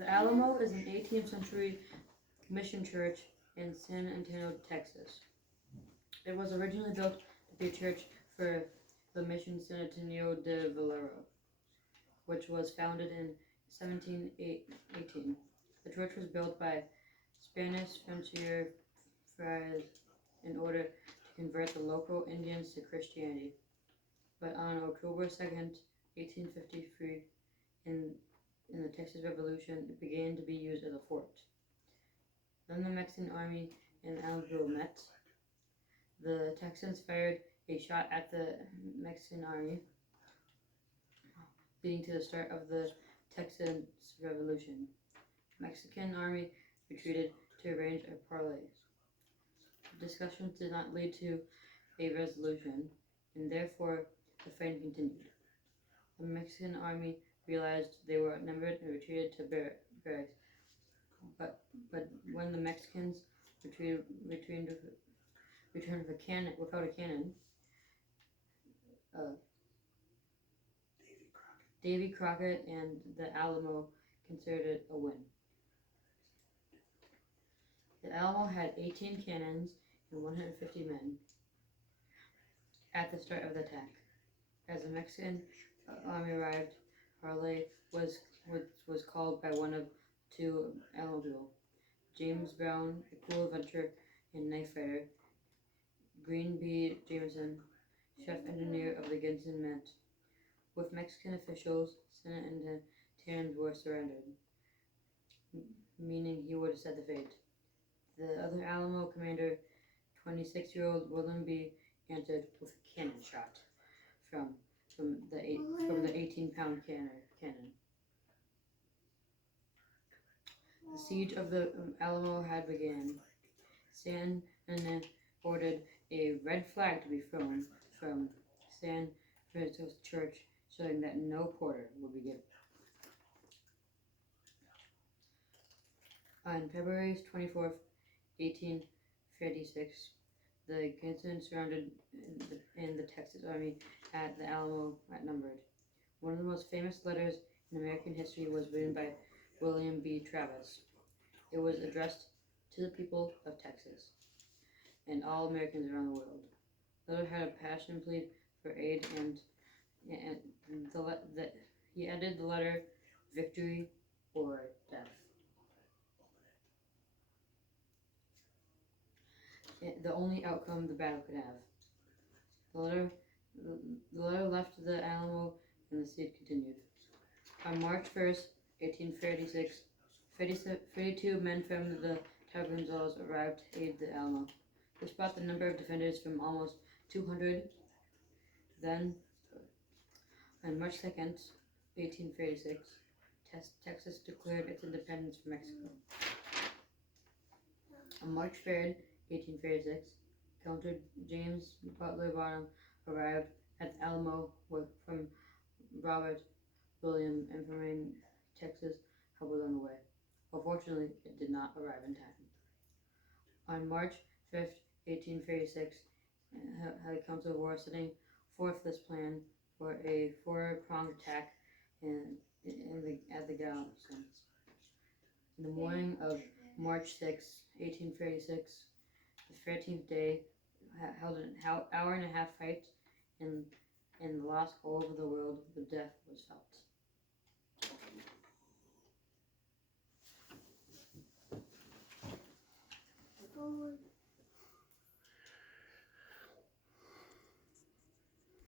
The Alamo is an 18th century mission church in San Antonio, Texas. It was originally built to be a church for the Mission San Antonio de Valero, which was founded in 1718. The church was built by Spanish frontier friars in order to convert the local Indians to Christianity. But on October 2nd, 1853, in, in the Texas Revolution, it began to be used as a fort. Then the Mexican army and Alamo met. The Texans fired a shot at the Mexican army, leading to the start of the Texas Revolution. The Mexican army retreated to arrange a parley. Discussions did not lead to a resolution, and therefore the fighting continued. The Mexican army realized they were outnumbered and retreated to barracks. But when the Mexicans returned with a cannon, without a cannon, uh, Davy Crockett and the Alamo considered it a win. The Alamo had 18 cannons and 150 men at the start of the attack. As the Mexican army arrived, parley was called by one of two Alamo people: James Brown, a cool adventurer and knife fighter; Green B. Jameson, chef engineer of the Ginson Mint. With Mexican officials, Senate and Terrans were surrendered, meaning he would set the fate. The other Alamo commander, 26-year-old William B., answered with a cannon shot from the 18-pound cannon. The siege of the Alamo had begun. San Antonio ordered a red flag to be thrown from San Francisco's church, showing that no quarter would be given. On February 24th, 1856, the garrison surrounded and the Texas Army at the Alamo outnumbered. One of the most famous letters in American history was written by William B. Travis. It was addressed to the people of Texas and all Americans around the world. The letter had a passionate plea for aid, and he ended the letter, "Victory or death." The only outcome the battle could have. The letter left the Alamo, and the siege continued. On March 1st, 1836, 32 men from the Gonzales arrived to aid the Alamo. This brought the number of defenders from almost 200. Then, on March 2nd, 1836, Texas declared its independence from Mexico. On March 3rd, 1836, Counter James Butler Bottom arrived at the Alamo from Robert William information Texas help was on the way. Unfortunately, it did not arrive in time. On March 5th, 1836, had a council of war setting forth this plan for a four-pronged attack at the garrison. In the morning of March 6, 1836, the 13th day, held an hour and a half fight and lost all over the world. The